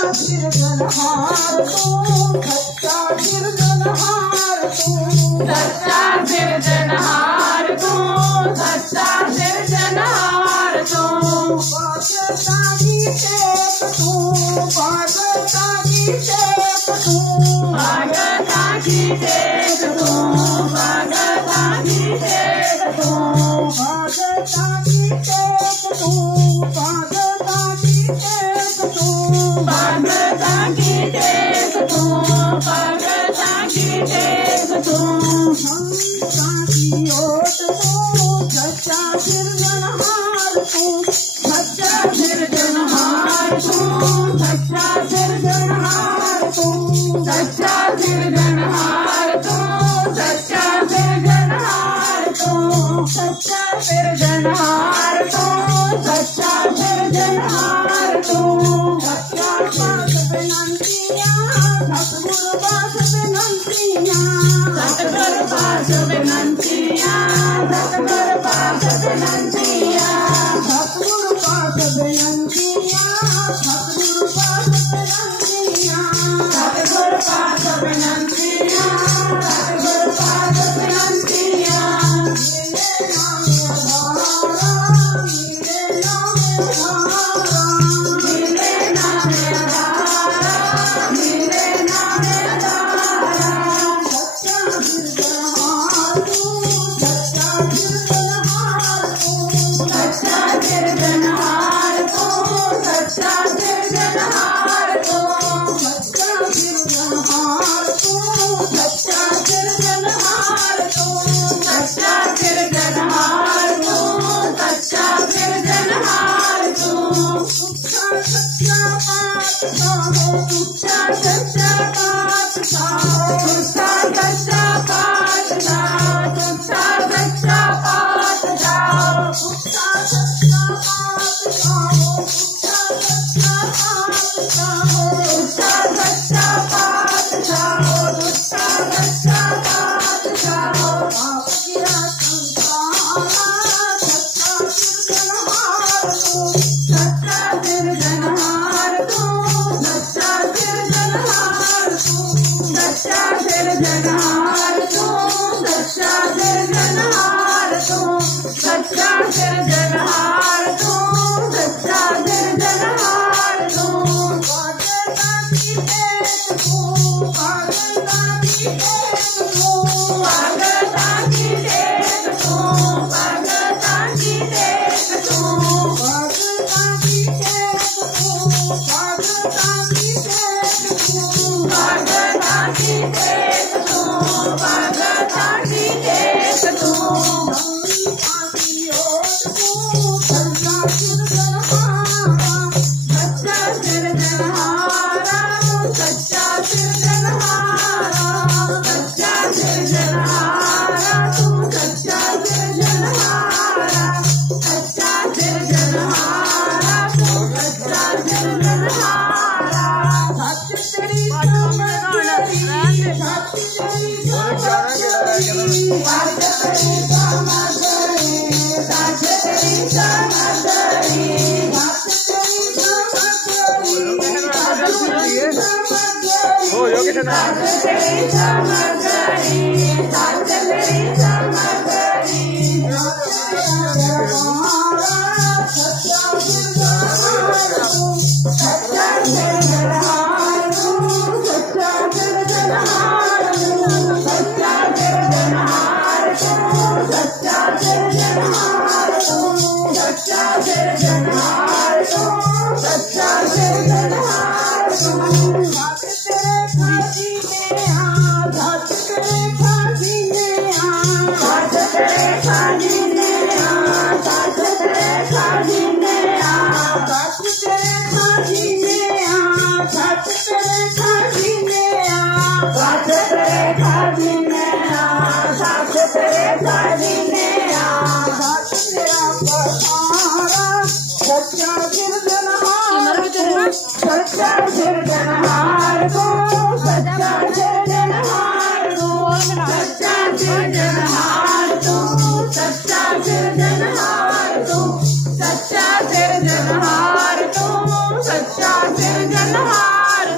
सिरजनहार तू, सच्चा सिरजनहार तू, सच्चा सिरजनहार तू, सच्चा सिरजनहार तू। भगता की टेक तू, भगता की टेक तू, भगता की टेक तू, भगता की टेक तू, भगता की टेक तू, भगता की टेक तू, भगता की टेक तू, भगता की टेक तू। हंसा की ओट तू, सच्चा सिरजनहार तू, सच्चा सिरजनहार तू, सच्चा सिरजनहार तू, सच्चा सिरजनहार तू, सच्चा सिरजनहार तू, सच्चा सिरजनहार तू, सच्चा सिरजनहार तू। सच्चा पास विनंतियाँ, सतगुरु पास विनंतियाँ, सतगुरु पास विनंतियाँ, सतगुरु पास विनंतियाँ, सतगुरु पास विनंतियाँ, सतगुरु पास विनंतियाँ, सतगुरु पास विनंतियाँ, सतगुरु पास विनंतियाँ। मिले नाम आधारा, मिले नाम आधारा, सच्चा सिरजनहार तू, सच्चा सिरजनहार तू, सच्चा सिरजनहार तू, सच्चा सिरजनहार तू, सच्चा सिरजनहार तू, सच्चा सिरजनहार तू, सच्चा सिरजनहार तू, सच्चा सिरजनहार तू। तुच्छा सच्चा पातशाह, तुच्छा सच्चा पातशाह, तुच्छा सच्चा पातशाह, तुच्छा सच्चा पातशाह, तुच्छा सच्चा पातशाह, तुच्छा सच्चा पातशाह, तुच्छा सच्चा पातशाह, तुच्छा सच्चा पातशाह। आप गिरा संसारा, सच्चा सिरजनहार तू, सच्चा सिरजनहार तू, सच्चा सिरजनहार तू, सच्चा सिरजनहार तू, सच्चा सिरजनहार तू, सच्चा सिरजनहार तू, सच्चा सिरजनहार तू। भगता की टेक तू, भगता की टेक तू, भगता की टेक तू, भगता की टेक तू, भगता की टेक तू, भगता की टेक तू, भगता की टेक तू, भगता की टेक तू। हंसा की ओट तू, सच्चा सिरजनहारा, सच्चा सिरजनहारा, सच्चा सिरजनहारा, सच्चा सिरजनहारा तू, सच्चा सिरजनहारा, सच्चा सिरजनहारा तू, सच्चा सिरजनहारा। सच तेरी समझदारी, सच तेरी समझदारी, सच तेरी समझदारी, सच तेरी समझदारी, सच तेरी समझदारी, हो योगी थे ना सच तेरी समझदारी, सच तेरी समझदारी। सच्चा सिरजनहार तू, सच्चा सिरजनहार तू, सच्चा सिरजनहार तू, सच्चा सिरजनहार तू, सच्चा सिरजनहार तू, सच्चा सिरजनहार तू, सच्चा सिरजनहार तू। घाट तेरे खाजी में आ, घाट तेरे खाजी में आ, घाट तेरे खाजी में आ, घाट तेरे खाजी में आ, घाट तेरे खाजी में आ, घाट तेरे खाजी में आ, घाट तेरे खाजी में आ, घाट तेरे खाजी में आ। घाट तेरा पधारा, सच्चा सिरजनहार तू, सच्चा सिरजनहार तू, सच्चा सिरजनहार तू, सच्चा सिरजनहार तू, सच्चा सिरजनहार तू, सच्चा सिरजनहार तू, सच्चा सिरजनहार